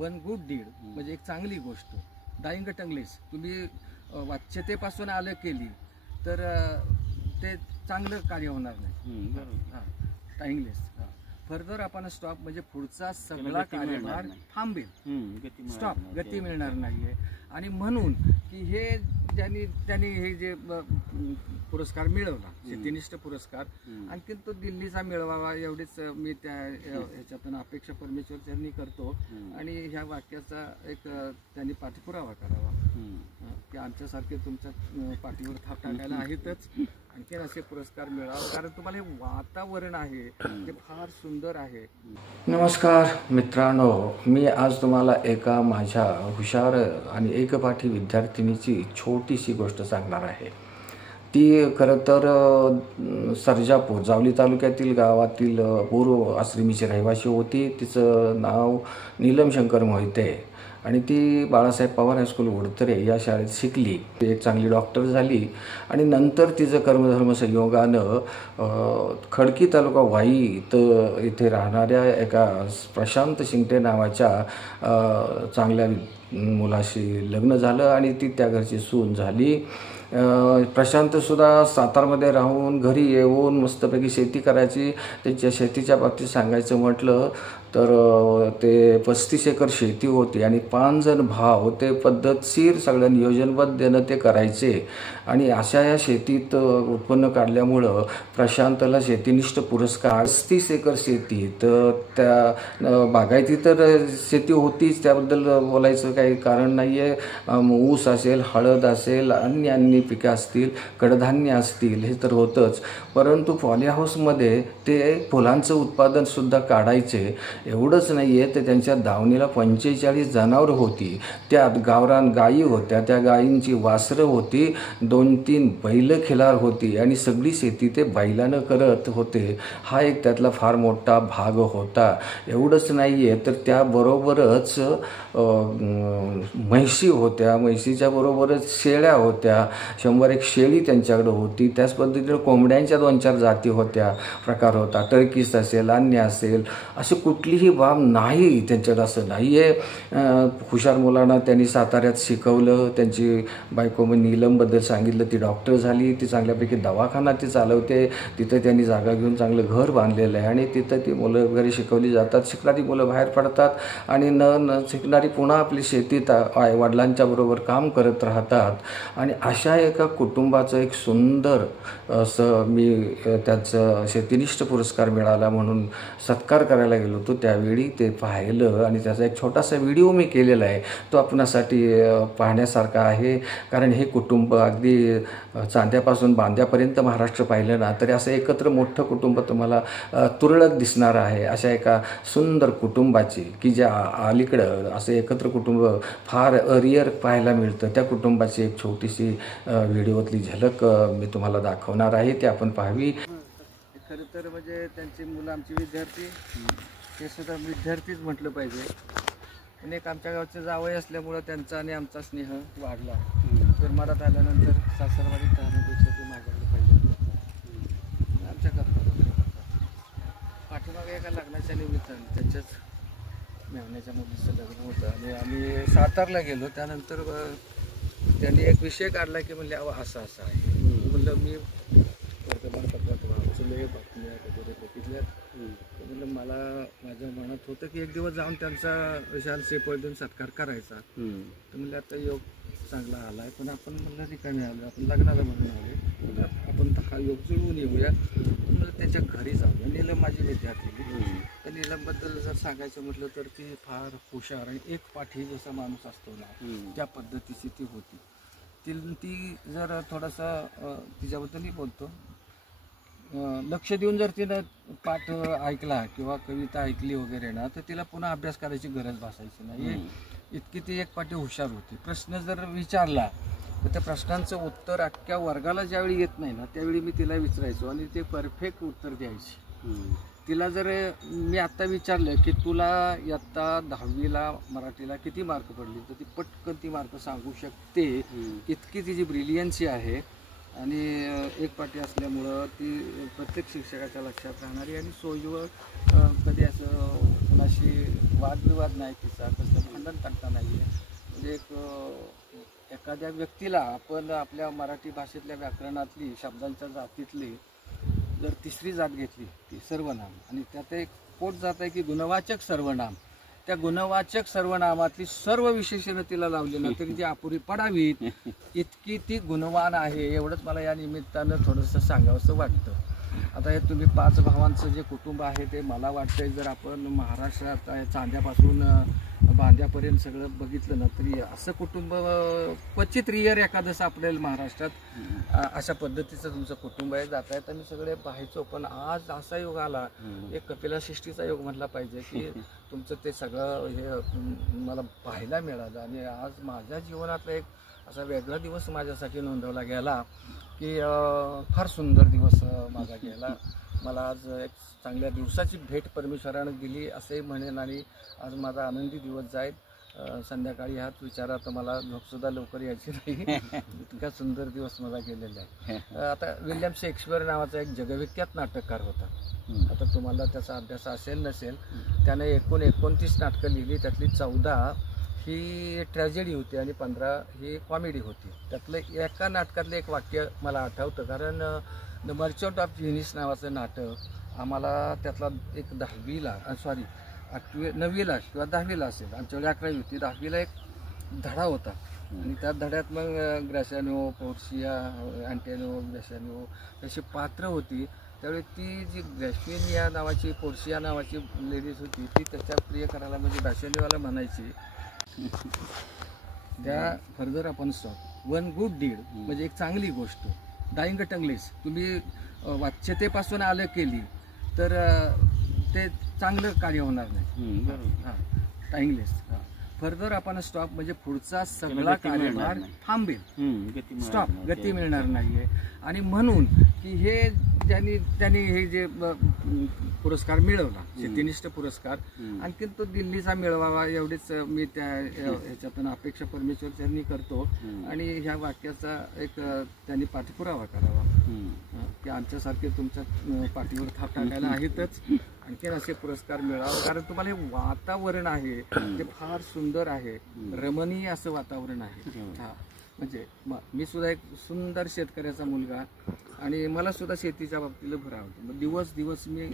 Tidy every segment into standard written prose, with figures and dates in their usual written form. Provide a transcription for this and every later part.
One good did म्हणजे एक चांगली गोष्ट, डाईंग अ टंगलेस, तुम्ही वाच्यतेपासून आलं केली तर ते चांगलं कार्य होणार नाही. हां, टाईंगलेस. फर्दर आपण स्टॉप म्हणजे पुढचा सगळा कार्यभार थांबेल, स्टॉप, गती मिळणार नाहीये. आणि म्हणून की हे त्यांनी हे जे पुरस्कार मिळवला, शेतीनिष्ठ पुरस्कार, आणखीन तो दिल्लीचा मिळवावा एवढीच मी त्या ह्याच्यातून अपेक्षा परमेश्वर त्यांनी करतो. आणि ह्या वाक्याचा एक त्यांनी पाठपुरावा करावा की आमच्यासारखे तुमच्या पाठीवर थाप टाकायला आहेतच, आणखीन असे पुरस्कार मिळावे, कारण तुम्हाला हे वातावरण आहे ते फार सुंदर आहे. नमस्कार मित्रांनो, मी आज तुम्हाला एका माझ्या हुशार आणि एकपाठी विद्यार्थिनीची छोटीशी गोष्ट सांगणार आहे. ती खरं तर सर्जापूर, जावली तालुक्यातील गावातील पूर्व आश्रमीची रहिवासी होती. तिचं नाव नीलम शंकर मोहिते आणि ती बाळासाहेब पवार हायस्कूल उडतरे या शाळेत शिकली. एक चांगली डॉक्टर झाली आणि नंतर तिचं कर्मधर्म संयोगानं खडकी तालुका वाई इथे राहणाऱ्या एका प्रशांत शिंगटे नावाच्या चांगल्या मुलाशी लग्न झालं आणि ती त्या घरची सून झाली. प्रशांतसुद्धा सातारमध्ये राहून घरी येऊन मस्तपैकी शेती करायची. त्यांच्या शेतीच्या बाबतीत सांगायचं म्हटलं तर ते 35 एकर शेती होती आणि 5 जण भाव ते पद्धतशीर सगळं नियोजनबद्धेनं ते करायचे. आणि अशा या शेतीत उत्पन्न काढल्यामुळं प्रशांतला शेतीनिष्ठ पुरस्कार. 35 एकर शेती, तर त्या बागायती तर शेती होतीच, त्याबद्दल बोलायचं काही कारण नाही आहे. ऊस असेल, हळद असेल, अन्य पिकं असतील, कडधान्य असतील, हे तर होतंच. परंतु पॉली हाऊसमध्ये ते फुलांचं उत्पादनसुद्धा काढायचे. एवढंच नाही आहे तर त्यांच्या दावणीला 45 जनावरं होती, त्यात गावरान गायी होत्या, त्या गायींची वासरं होती, 2-3 बैल खिलार होती आणि सगळी शेती ते बैलानं करत होते. हा एक त्यातला फार मोठा भाग होता. एवढंच नाही आहे तर त्याबरोबरच म्हैशी होत्या, म्हैशीच्या बरोबरच शेळ्या होत्या, 100 शेळी त्यांच्याकडे होती. त्याच पद्धतीने कोंबड्यांच्या 2-4 जाती होत्या, प्रकार होता. टर्कीस असेल, अन्य असेल, असे कुठलीही बाब नाही त्यांच्याकडे, असं नाही आहे. हुशार मुलांना त्यांनी साताऱ्यात शिकवलं. त्यांची बायको नीलमबद्दल सांगितलं, ती डॉक्टर झाली, ती चांगल्यापैकी दवाखाना ती चालवते. तिथं त्यांनी जागा घेऊन चांगलं घर बांधलेलं आहे आणि तिथं ती मुलं वगैरे शिकवली जातात. शिकणारी मुलं बाहेर पडतात आणि न शिकणारी पुन्हा आपली शेतीत आईवडिलांच्या बरोबर काम करत राहतात. आणि अशा एका कुटुंबाचं एक सुंदर असं मी त्याचं शेतीनिष्ठ पुरस्कार मिळाला म्हणून सत्कार करायला गेलो होतो. त्यावेळी ते पाहिलं आणि त्याचा एक छोटासा व्हिडिओ मी केलेला आहे. तो आपणासाठी पाहण्यासारखा आहे, कारण हे कुटुंब अगदी चांद्यापासून बांद्यापर्यंत महाराष्ट्र पाहिलं ना तरी असं एकत्र मोठं कुटुंब तुम्हाला तुरळक दिसणार आहे. अशा एका सुंदर कुटुंबाची की ज्या अलीकडं असं एकत्र कुटुंब फार रिअर पाहायला मिळतं, त्या कुटुंबाची एक छोटीशी व्हिडिओतली झलक मी तुम्हाला दाखवणार आहे, ती आपण पाहावी. खरं तर म्हणजे त्यांची मुलं आमची विद्यार्थी, ते सुद्धा विद्यार्थीच म्हटलं पाहिजे. पण एक आमच्या गावचे जावई असल्यामुळं त्यांचा आणि आमचा स्नेह वाढला. जन्माला आल्यानंतर सासरवाडीत राहण्यापेक्षा ते माझ्याकडे पाहिजे आमच्या करतात. पाठीमागे एका लग्नाच्या निमित्तानं त्यांच्याच मेहण्याच्या मुलीचं लग्न होतं आणि आम्ही सातारला गेलो. त्यानंतर त्यांनी एक विषय काढला की म्हणले असं असं आहे. म्हणलं मी वर्तमानपत्रात वाचले, बातम्या वगैरे बघितल्या. म्हणलं मला माझ्या मनात होतं की एक दिवस जाऊन त्यांचा विशाल शेपळ देऊन सत्कार करायचा. तर म्हणलं आता योग चांगला आला आहे, पण आपण म्हणलं रिकामी आलो, आपण लग्नाला म्हणून आले, आपण हा योग जुळवून येऊया. म्हणलं त्याच्या घरी जाऊया. नीलम माझी विद्यार्थी. तर नीलमबद्दल जर सांगायचं म्हटलं तर ती फार हुशार आणि एक पाठी जसा माणूस असतो ना त्या पद्धतीची ती होती. ती जर थोडासा तिच्याबद्दलही बोलतो, लक्ष देऊन जर तिनं पाठ ऐकला किंवा कविता ऐकली वगैरे ना तर तिला पुन्हा अभ्यास करायची गरज भासायची नाही, इतकी ती एक पाठी हुशार होती. प्रश्न जर विचारला तर त्या प्रश्नांचं उत्तर अख्ख्या वर्गाला ज्यावेळी येत नाही ना त्यावेळी मी तिला विचारायचो आणि ते परफेक्ट उत्तर द्यायची. तिला जर मी आत्ता विचारलं की तुला इयत्ता 10वीला मराठीला किती मार्क पडले तर ती पटकन ती मार्क सांगू शकते, इतकी तिची ब्रिलियन्सी आहे. आणि एक पाठी असल्यामुळं ती प्रत्येक शिक्षकाच्या लक्षात राहणारी आणि सोयीवर कधी असं कोणाशी वादविवाद नाही तिचा, कसलं भांडण तंटा नाही आहे. म्हणजे एखाद्या व्यक्तीला आपण आपल्या मराठी भाषेतल्या व्याकरणातली शब्दांच्या जातीतली जर तिसरी जात घेतली ती सर्वनाम, आणि त्यात एक पोट जात आहे की गुणवाचक सर्वनाम, त्या गुणवाचक सर्वनामातली सर्व विशेषणं तिला लावली ना तरी ती अपुरी पडावीत इतकी ती गुणवान आहे. एवढंच मला या निमित्तानं थोडंसं सांगावंसं वाटतं. आता हे तुम्ही 5 भावांचं जे कुटुंब आहे ते मला वाटतंय जर आपण महाराष्ट्रात चांद्यापासून बांद्यापर्यंत सगळं बघितलं ना तरी असं कुटुंब क्वचित रिअर एखादं सापडेल महाराष्ट्रात. अशा पद्धतीचं तुमचं कुटुंब आहे. जाता येता मी सगळे पाहायचो, पण आज असा योग आला, एक कपिलाशिष्टीचा योग म्हटला पाहिजे की तुमचं ते सगळं हे मला पाहायला मिळालं. आणि आज माझ्या जीवनातला एक असा वेगळा दिवस माझ्यासाठी नोंदवला गेला की फार सुंदर दिवस माझा गेला. मला आज एक चांगल्या दिवसाची भेट परमेश्वरानं दिली असंही म्हणेन. आणि आज माझा आनंदी दिवस जाईल. संध्याकाळी ह्याच विचारात मला झोपसुद्धा लवकर यायची नाही, इतका सुंदर दिवस माझा गेलेला आहे. आता विल्यम शेक्सपियर नावाचा एक जगविख्यात नाटककार होता. आता तुम्हाला त्याचा अभ्यास असेल नसेल, त्याने 29 नाटकं लिहिली, त्यातली 14 ही ट्रॅजेडी होती आणि 15 ही कॉमेडी होती. त्यातलं एका नाटकातलं एक वाक्य मला आठवतं, कारण द मर्चंट ऑफ व्हेनिस नावाचं नाटक आम्हाला त्यातला एक 9वीला किंवा 10वीला असेल, आमच्याकडे 11वी होती, 10वीला एक धडा होता. आणि त्या धड्यात मग ग्रॅशानो, पोर्शिया, अँटेनो, ग्रॅशानो अशी पात्र होती. त्यावेळी ती जी ग्रॅशिनिया नावाची, पोर्शिया नावाची लेडीज होती ती त्याच्या प्रियकराला म्हणजे ग्रॅशिनियाला म्हणायची त्या फर्दर आपण स्टॉप वन गुड डीड, म्हणजे एक चांगली गोष्ट, डाईंग टंगलेस, तुम्ही वाच्यतेपासून आलं केली तर ते चांगलं कार्य होणार नाही. हां, टाईंगलेस. फर्दर आपण स्टॉप म्हणजे पुढचा सगळा कार्यभार थांबेल, स्टॉप, गती मिळणार नाहीये. आणि म्हणून की हे त्यांनी हे जे पुरस्कार मिळवला, शेतीनिष्ठ पुरस्कार, आणखीन तो दिल्लीचा मिळवावा एवढीच मी त्या ह्याच्यातून अपेक्षा परमेश्वरच्यांनी करतो. आणि ह्या वाक्याचा एक त्यांनी पाठपुरावा करावा की आमच्यासारखे तुमच्या पाठीवर थाप टाकायला आहेतच, आणखीन असे पुरस्कार मिळावं. कारण तुम्हाला हे वातावरण आहे ते फार सुंदर आहे, रमणीय असं वातावरण आहे. हा, म्हणजे मी सुद्धा एक सुंदर शेतकऱ्याचा मुलगा आणि मला सुद्धा शेतीच्या बाबतीला भर आवडतो. मग दिवस मी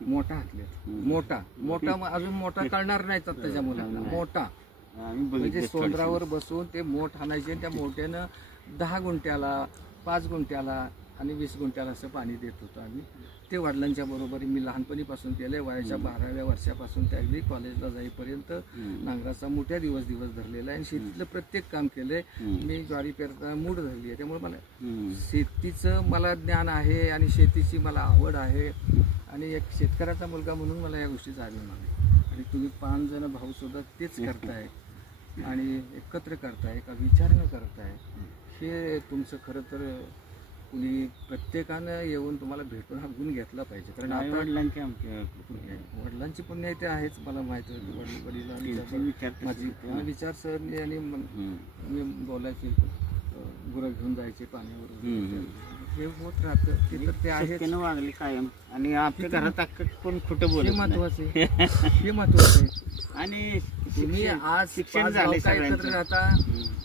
मोठा हाकले, मोठा अजून मोठा कळणार नाही त्याच्या मुलांना. मोठा म्हणजे सोंडरावर बसून ते मोठ आणायचे, त्या मोठ्यानं 10 गुंठ्याला, 5 गुंठ्याला आणि 20 गुंठ्याला असं पाणी देत होतो आम्ही. ते वडिलांच्या बरोबर मी लहानपणीपासून केलंय. वयाच्या 12व्या वर्षापासून त्या अगदी कॉलेजला जाईपर्यंत नांगराचा मोठ्या दिवस धरलेला आहे आणि शेतीतलं प्रत्येक काम केलंय. मी ज्वारी पेरता मूड धरली आहे, त्यामुळे मला शेतीचं मला ज्ञान आहे आणि शेतीची मला आवड आहे. आणि एक शेतकऱ्याचा मुलगा म्हणून मला या गोष्टीचा अभिमान आहे. आणि तुम्ही 5 जण भाऊ सुद्धा तेच करताय आणि एकत्र करताय, एका विचारानं करताय. हे तुमचं खरं तर कुणी प्रत्येकानं येऊन तुम्हाला भेटून हा गुण घेतला पाहिजे. कारण आता वडिलांची पुण्य ते आहेच, मला माहिती होती. वडिलांची माझी विचारसरणी आणि मी बोलायची, गुरं घेऊन जायचे पाण्यावर, हे होत राहतं. ते तर ते आहे वागले कायम. आणि आपल्या घरात कोण खोटं बोलत, हे महत्वाचं आहे. आणि तुम्ही आज शिक्षण झाले एकत्र राहता,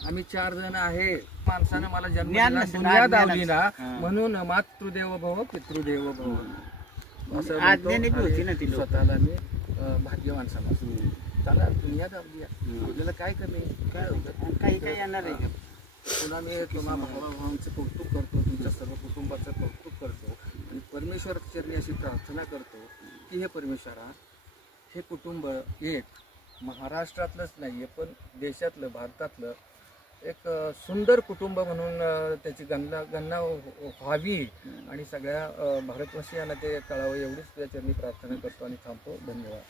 आम्ही 4 जण आहे. माणसानं मला जन्म दावली ना, म्हणून मातृदेव भव पितृदेव भव असं होती ना ती. स्वतःला मी भाग्यवान समजतो. चला दुनिया दावली, आपल्याला काय कमी, काही येणार आहे. पुन्हा मी तुम्हा भावाभावांचं कौतुक करतो, तुमच्या सर्व कुटुंबाचं कौतुक करतो आणि परमेश्वर चरणी अशी प्रार्थना करतो की हे परमेश्वरा, हे कुटुंब एक महाराष्ट्रातलंच नाही आहे पण देशातलं, भारतातलं एक सुंदर कुटुंब म्हणून त्याची गणना व्हावी आणि सगळ्या भारतवासियांना ते कळावं, एवढीच त्या चरणी प्रार्थना करतो आणि थांबतो. धन्यवाद.